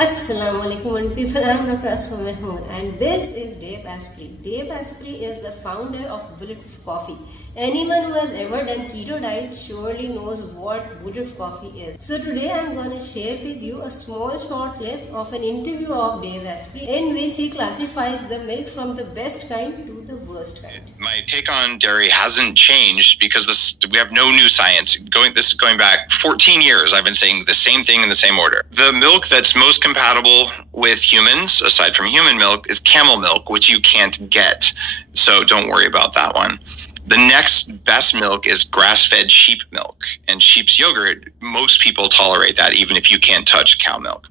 Assalamu alaikum and people, I'm Dr. Asma and this is Dave Asprey. Dave Asprey is the founder of Bulletproof Coffee. Anyone who has ever done keto diet surely knows what Bulletproof Coffee is. So today I'm going to share with you a small short clip of an interview of Dave Asprey in which he classifies the milk from the best kind to the worst kind. My take on dairy hasn't changed because we have no new science. This is going back 14 years. I've been saying the same thing in the same order. The milk that's most compatible with humans, aside from human milk, is camel milk, which you can't get. So don't worry about that one. The next best milk is grass-fed sheep milk, and sheep's yogurt, most people tolerate that even if you can't touch cow milk.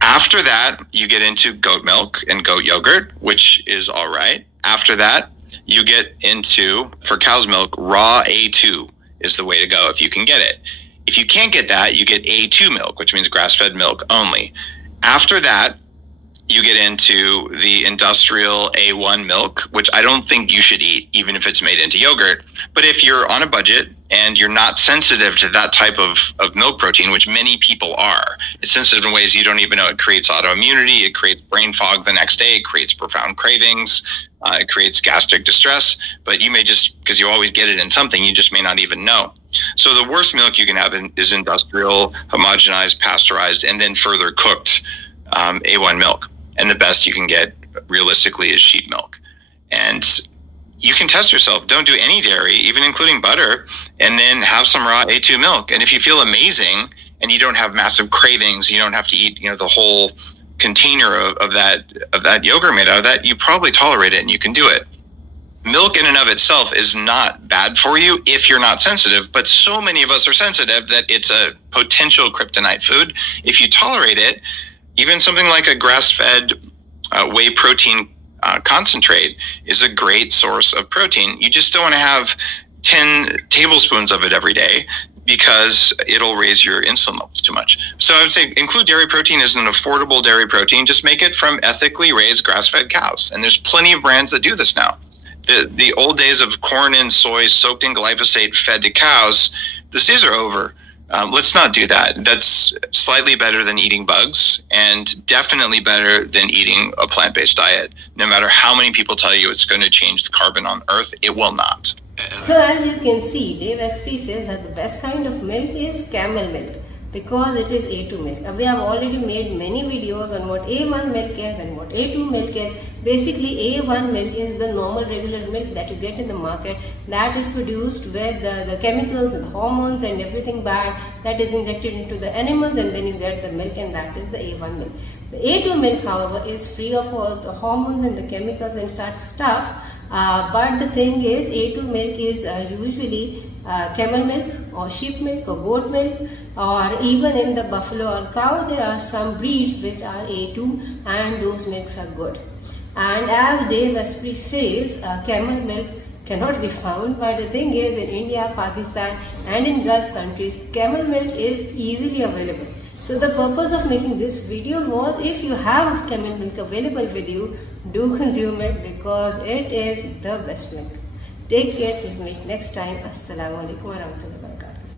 After that, you get into goat milk and goat yogurt, which is all right. After that, you get into, for cow's milk, raw A2 is the way to go if you can get it. If you can't get that, you get A2 milk, which means grass-fed milk only. After that, you get into the industrial A1 milk, which I don't think you should eat, even if it's made into yogurt. But if you're on a budget and you're not sensitive to that type of milk protein, which many people are, it's sensitive in ways you don't even know. It creates autoimmunity, it creates brain fog the next day, it creates profound cravings, it creates gastric distress, but you may just, because you always get it in something, you just may not even know. So the worst milk you can have is industrial, homogenized, pasteurized, and then further cooked A1 milk. And the best you can get realistically is sheep milk. And you can test yourself. Don't do any dairy, even including butter, and then have some raw A2 milk. And if you feel amazing and you don't have massive cravings, you don't have to eat, the whole container of that yogurt made out of that, you probably tolerate it and you can do it. Milk in and of itself is not bad for you if you're not sensitive, but so many of us are sensitive that it's a potential kryptonite food. If you tolerate it, even something like a grass-fed whey protein concentrate is a great source of protein. You just don't want to have 10 tablespoons of it every day because it'll raise your insulin levels too much. So I would say include dairy protein as an affordable dairy protein. Just make it from ethically raised grass-fed cows. And there's plenty of brands that do this now. The old days of corn and soy soaked in glyphosate fed to cows, those days are over. Let's not do that. That's slightly better than eating bugs and definitely better than eating a plant-based diet. No matter how many people tell you it's going to change the carbon on Earth, it will not. So as you can see, Dave Asprey says that the best kind of milk is camel milk because it is A2 milk. We have already made many videos on what A1 milk is and what A2 milk is. Basically, A1 milk is the normal regular milk that you get in the market that is produced with the chemicals and the hormones and everything bad that is injected into the animals, and then you get the milk, and that is the A1 milk. The A2 milk, however, is free of all the hormones and the chemicals and such stuff. But the thing is, A2 milk is usually camel milk or sheep milk or goat milk, or even in the buffalo or cow there are some breeds which are A2 and those milks are good. And as Dave Asprey says, camel milk cannot be found, but the thing is, in India, Pakistan and in Gulf countries, camel milk is easily available. So the purpose of making this video was, if you have camel milk available with you, do consume it because it is the best milk. Take care till we meet next time. Assalamu alaikum warahmatullahi.